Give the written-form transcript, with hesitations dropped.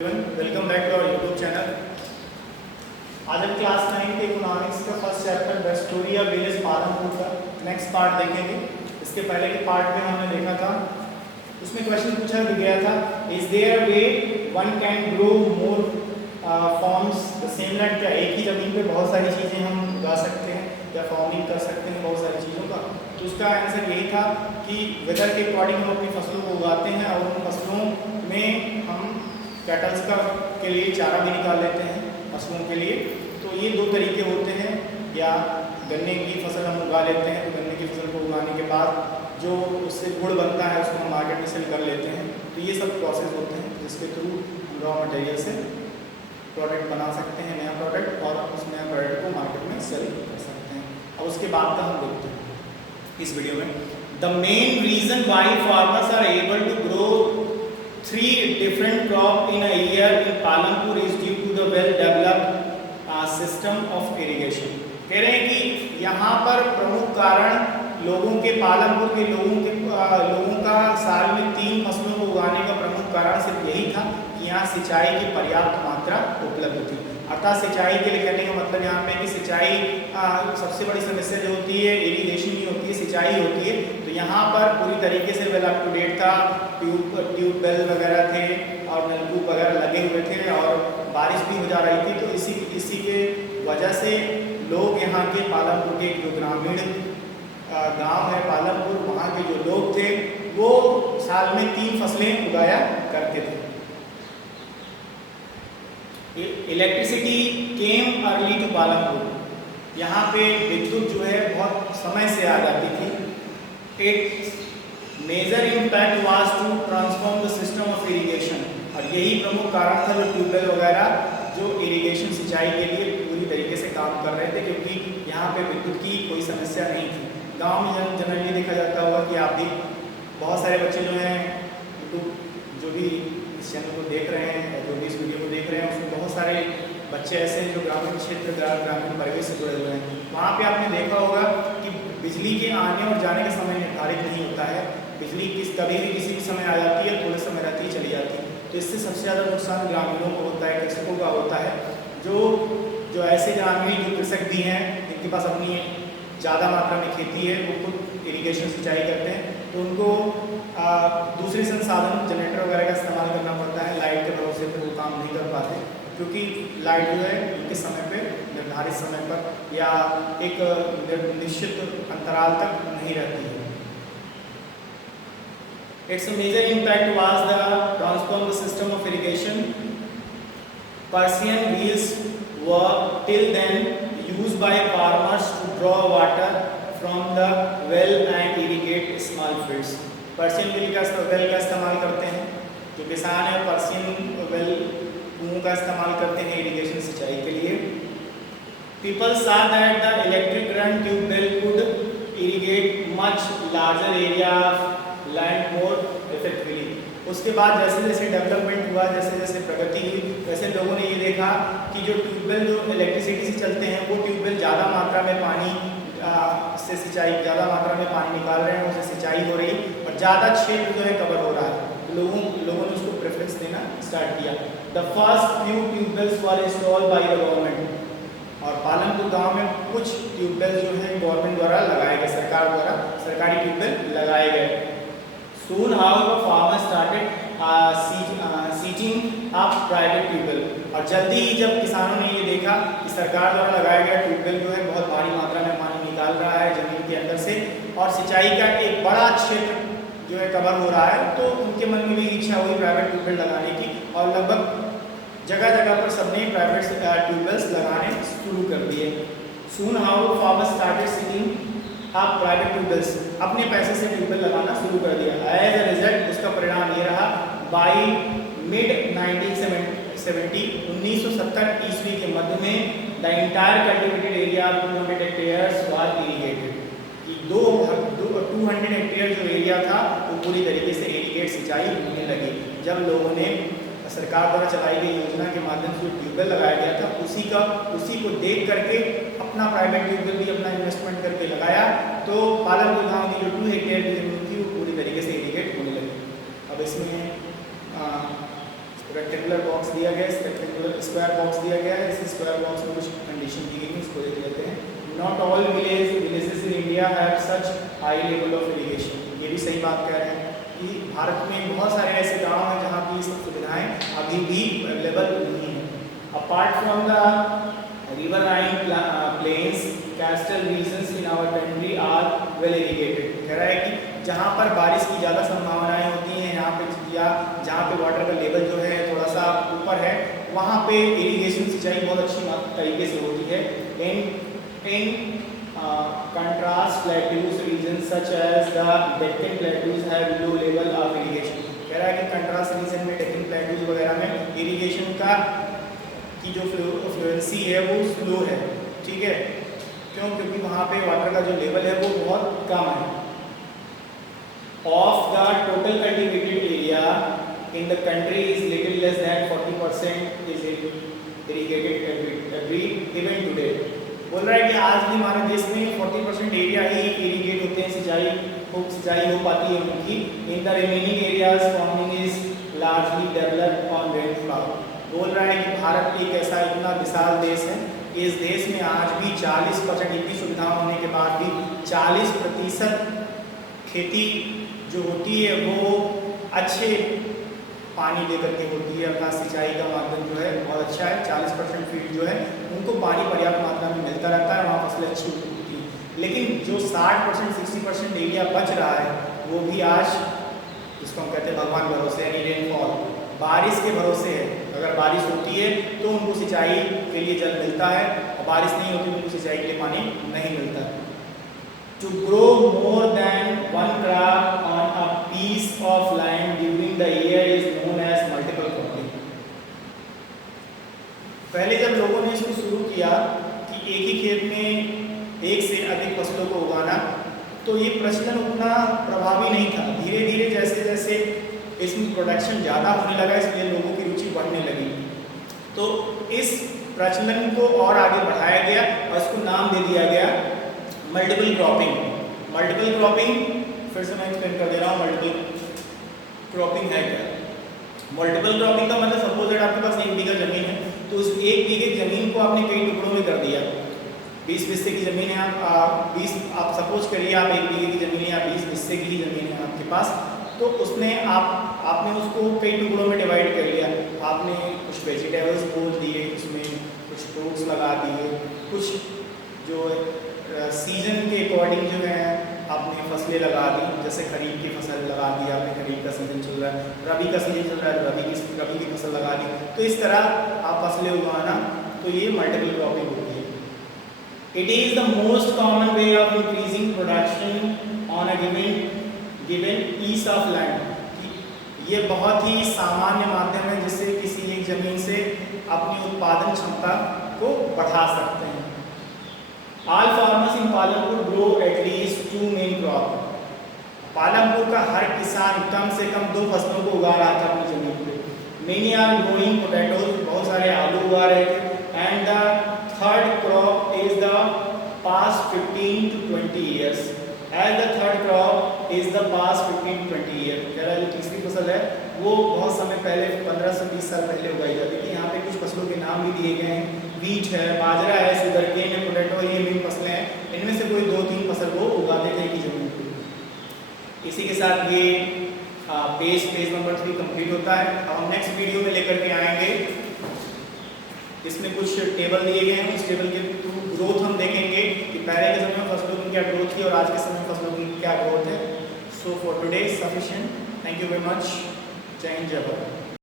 Welcome back to our YouTube channel. आज हम class 9 के इकोनॉमिक्स का first chapter the story of village Palanpur का नेक्स्ट पार्ट देखेंगे। इसके पहले के पार्ट में हमने देखा था, उसमें क्वेश्चन पूछा गया था, is their way one can grow more forms the same land? क्या एक ही ज़मीन पे बहुत सारी चीज़ें हम उगा सकते हैं या फार्मिंग कर सकते हैं बहुत सारी चीज़ों का? तो उसका आंसर यही था कि वेदर के अकॉर्डिंग हम अपनी फसलों को उगाते हैं और उन फसलों में हम कैटल्स के लिए चारा भी निकाल लेते हैं फसलों के लिए। तो ये दो तरीके होते हैं, या गन्ने की फसल हम उगा लेते हैं, तो गन्ने की फसल को उगाने के बाद जो उससे गुड़ बनता है उसको हम मार्केट में सेल कर लेते हैं। तो ये सब प्रोसेस होते हैं जिसके थ्रू हम रॉ मटेरियल से प्रोडक्ट बना सकते हैं, नया प्रोडक्ट, और उस नया प्रोडक्ट को मार्केट में सेल कर सकते हैं। अब उसके बाद का हम देखते हैं इस वीडियो में। The main reason why farmers are able to grow 3 different crop in a year in Palampur is due to the well developed system of irrigation। कह रहे हैं कि यहाँ पर प्रमुख कारण लोगों के पालमपुर के लोगों का साल में 3 फसलों को उगाने का प्रमुख कारण सिर्फ यही था कि यहाँ सिंचाई की पर्याप्त मात्रा उपलब्ध थी। अर्थात सिंचाई के लिए कहने का मतलब यहाँ पे कि सिंचाई सबसे बड़ी समस्या जो होती है इरिगेशन नहीं होती है, सिंचाई होती है। तो यहाँ पर पूरी तरीके से वेल अप टू डेट था, ट्यूबवेल वगैरह थे और नलकूप वगैरह लगे हुए थे और बारिश भी हो जा रही थी। तो इसी के वजह से लोग यहाँ के पालमपुर के जो ग्रामीण गांव है पालमपुर, वहाँ के जो लोग थे वो साल में 3 फसलें उगाया करते थे। Electricity came early to Palampur. यहाँ पे विद्युत जो है बहुत समय से आ जाती थी। एक major impact was to transform the system of irrigation, और यही प्रमुख कारण था जो ट्यूबवेल वगैरह जो इरिगेशन सिंचाई के लिए पूरी तरीके से काम कर रहे थे, क्योंकि यहाँ पे विद्युत की कोई समस्या नहीं थी। गांव में जनरली देखा जाता होगा कि आप भी बहुत सारे बच्चे जो हैं यूट्यूब जो भी इस चैनल को देख रहे हैं या जो भी इस वीडियो को देख रहे हैं उसमें बहुत सारे बच्चे ऐसे हैं जो ग्रामीण क्षेत्र ग्रामीण परिवेश से जुड़े हुए हैं। वहाँ पे आपने देखा होगा कि बिजली के आने और जाने का समय निर्धारित नहीं होता है। बिजली कभी भी किसी भी समय आ जाती है, थोड़े समय रहती है चली जाती है। तो इससे सबसे ज़्यादा नुकसान ग्रामीणों को होता है, कृषकों का होता है। जो ऐसे ग्रामीण जो कृषक भी हैं जिनके पास अपनी ज़्यादा मात्रा में खेती है, वो खुद इरिगेशन सिंचाई करते हैं, तो उनको दूसरे संसाधन जनरेटर वगैरह का इस्तेमाल करना पड़ता है। लाइट के भरोसे पर वो काम नहीं कर पाते, क्योंकि लाइट जो है उनके समय पे निर्धारित समय पर या एक निश्चित अंतराल तक नहीं रहती है। Its major impact was the transform the system of irrigation. Persian wheels were till then used by farmers to draw water from the well and irrigate small fields। Persian well का इस्तेमाल करते हैं जो किसान है, पर्सियन वेल कुओं का इस्तेमाल करते हैं इरिगेशन सिंचाई के लिए। People saw that the electric run tube well could irrigate much larger area of land more effectively। उसके बाद जैसे जैसे डेवलपमेंट हुआ, जैसे जैसे प्रगति हुई, वैसे लोगों ने ये देखा कि जो ट्यूबवेल जो इलेक्ट्रिसिटी से चलते हैं वो ट्यूबवेल ज़्यादा मात्रा में पानी से सिंचाई, ज़्यादा मात्रा में पानी निकाल रहे हैं, उससे सिंचाई हो रही और ज़्यादा क्षेत्र जो है कवर हो रहा है। तो लोगों ने उसको प्रेफरेंस देना स्टार्ट किया। The first few tube wells were installed by the government. और पालमपुर गाँव में कुछ ट्यूबवेल जो है गवर्नमेंट द्वारा लगाए गए, सरकार द्वारा सरकारी ट्यूबवेल लगाए गए। Soon, however, farmers started seeking up private tubewell. और जल्दी ही जब किसानों ने ये देखा कि सरकार द्वारा लगाया गया ट्यूबवेल जो है बहुत भारी मात्रा में पानी निकाल रहा है जमीन के अंदर से और सिंचाई का एक बड़ा क्षेत्र जो है कवर हो रहा है, तो उनके मन में भी इच्छा हुई प्राइवेट ट्यूबवेल लगाने की, और लगभग जगह जगह पर सबने प्राइवेट ट्यूबवेल्स लगाने शुरू कर दिए। Soon, however, farmers started seeking आप प्राइवेट ट्यूबवेल्स अपने पैसे से ट्यूबवेल लगाना शुरू कर दिया। एज अ रिजल्ट उसका परिणाम ये रहा, बाई मिड 1970 1970 ईस्वी के मध्य में the entire cultivated area 200 hectares was irrigated. कि 200 हेक्टेयर जो एरिया था वो पूरी तरीके से इरिगेट सिंचाई होने लगी जब लोगों ने सरकार द्वारा चलाई गई योजना के माध्यम से जो ट्यूबवेल लगाया गया था उसी को देख करके अपना प्राइवेट ट्यूबवेल भी अपना इन्वेस्टमेंट करके लगाया। तो पालमपुर गांव की जो 2 हेक्टेयर की जमीन थी वो पूरी तरीके से इरिगेट होने लगी। अब इसमें रेक्टेंगुलर बॉक्स दिया गया है, इस रेक्टेंगुलर स्क्वायर बॉक्स दिया गया है, इस स्क्वायर बॉक्स में कुछ कंडीशन दी गई है, उसको देख लेते हैं। Not all villages in India have such high level of irrigation. ये भी सही बात कह रहे हैं कि भारत में बहुत सारे ऐसे गांव हैं जहां की सब सुविधाएं अभी भी अवेलेबल नहीं है। Apart from the riverine plains, coastal regions in our country are well irrigated. कह रहा है कि जहाँ पर बारिश की ज़्यादा संभावनाएं होती हैं, यहाँ पे या जहाँ पे वाटर का लेवल जो है थोड़ा सा ऊपर है, वहाँ पे इरिगेशन सिंचाई बहुत अच्छी तरीके से होती है। इन contrast plateaus regions such as the Deccan plateaus have low level of irrigation। कह रहा है कि कंट्रास्ट रीजन में डेक्कन प्लेटूज वगैरह में इरिगेशन का की जो फ्लुएंसी है वो स्लो है, ठीक है। क्यों? क्योंकि वहाँ पे वाटर का जो लेवल है वो बहुत कम है। Of the total cultivated area in the country is little less than 40% is irrigated every even today. बोल रहा है कि आज भी हमारे देश में 40% एरिया ही इरिगेट होते हैं, सिंचाई हो पाती है उनकी। In the remaining areas farming is largely developed on rainfall. बोल रहा है कि भारत एक ऐसा इतना विशाल देश है, इस देश में आज भी 40%, इतनी सुविधा होने के बाद भी 40% खेती जो होती है वो अच्छे पानी लेकर के होती है। अपना सिंचाई का माध्यम जो है बहुत अच्छा है। 40% फील्ड जो है उनको पानी पर्याप्त मात्रा में मिलता रहता है, वहाँ फसलें अच्छी होती है। लेकिन जो 60% 60% एरिया बच रहा है वो भी आज, जिसको हम कहते हैं भगवान भरोसे, यानी रेनफॉल, बारिश के भरोसे है। अगर बारिश होती है तो उनको सिंचाई के लिए जल मिलता है, और बारिश नहीं होती तो उनको सिंचाई के लिए पानी नहीं मिलता है। To grow more than one crop on a piece of land during the year is known as multiple cropping। पहले जब लोगों ने इसको शुरू किया कि एक ही खेत में एक से अधिक फसलों को उगाना, तो ये प्रचलन उतना प्रभावी नहीं था। धीरे धीरे जैसे जैसे इसमें प्रोडक्शन ज़्यादा होने लगा, इसलिए लोगों की रुचि बढ़ने लगी, तो इस प्रचलन को और आगे बढ़ाया गया और इसको नाम दे दिया गया मल्टीपल क्रॉपिंग। मल्टीपल क्रॉपिंग फिर से मैं एक्सप्लेन कर दे रहा हूँ मल्टीपल क्रॉपिंग है क्या। मल्टीपल क्रॉपिंग का मतलब सपोज दैट आपके पास 1 बीघा जमीन है, तो उस 1 बीघे जमीन को आपने कई टुकड़ों में कर दिया। 20 हिस्से की जमीन है, आप सपोज करिए आप 1 बीघे की जमीन है या 20 हिस्से की ही जमीन है आपके पास, तो उसमें आपने उसको कई टुकड़ों में डिवाइड कर लिया। आपने कुछ वेजिटेबल्स बोल दिए, उसमें कुछ फ्रूट्स लगा दिए, कुछ जो सीजन के अकॉर्डिंग जो है आपने फसलें लगा दी। जैसे खरीफ की फसल लगा दी आपने, खरीफ का सीजन चल रहा है, रबी का सीजन चल रहा है, रबी की फसल लगा दी। तो इस तरह आप फसलें उगाना, तो ये मल्टीपल क्रॉपिंग होती है। It is the most common way of increasing production on a given piece of land. ये बहुत ही सामान्य माध्यम है जिससे किसी एक जमीन से अपनी उत्पादन क्षमता को बढ़ा सकते हैं। All farmers in Palanpur grow at least 2 main crop। Palampur का हर किसान कम से कम 2 फसलों को उगा रहा था अपनी जमीन पे। Many are growing potatoes, बहुत सारे आलू उगा रहे थे। And the third crop is the past 15 to 20 years। As the third crop is the past 15 to 20 years। कह रहा है जो तीसरी फसल है वो बहुत समय पहले 15 से 20 साल पहले उगाई जाती थी। यहाँ पे कुछ फसलों के नाम भी दिए गए हैं, वीट है, बाजरा है, शुगरकेन है, पोटैटो, ये मेन फसलें हैं। इनमें से कोई 2-3 फसल वो उगाते थे की जमीन पर। इसी के साथ ये पेज नंबर 3 कंप्लीट होता है। अब हम नेक्स्ट वीडियो में लेकर के आएंगे, इसमें कुछ टेबल दिए गए हैं, उस टेबल के थ्रू ग्रोथ हम देखेंगे कि पहले के समय में फसलों की क्या ग्रोथ थी और आज के समय में फसलों की क्या ग्रोथ है। So for today sufficient. Thank you very much. जय हिंद, जय भारत।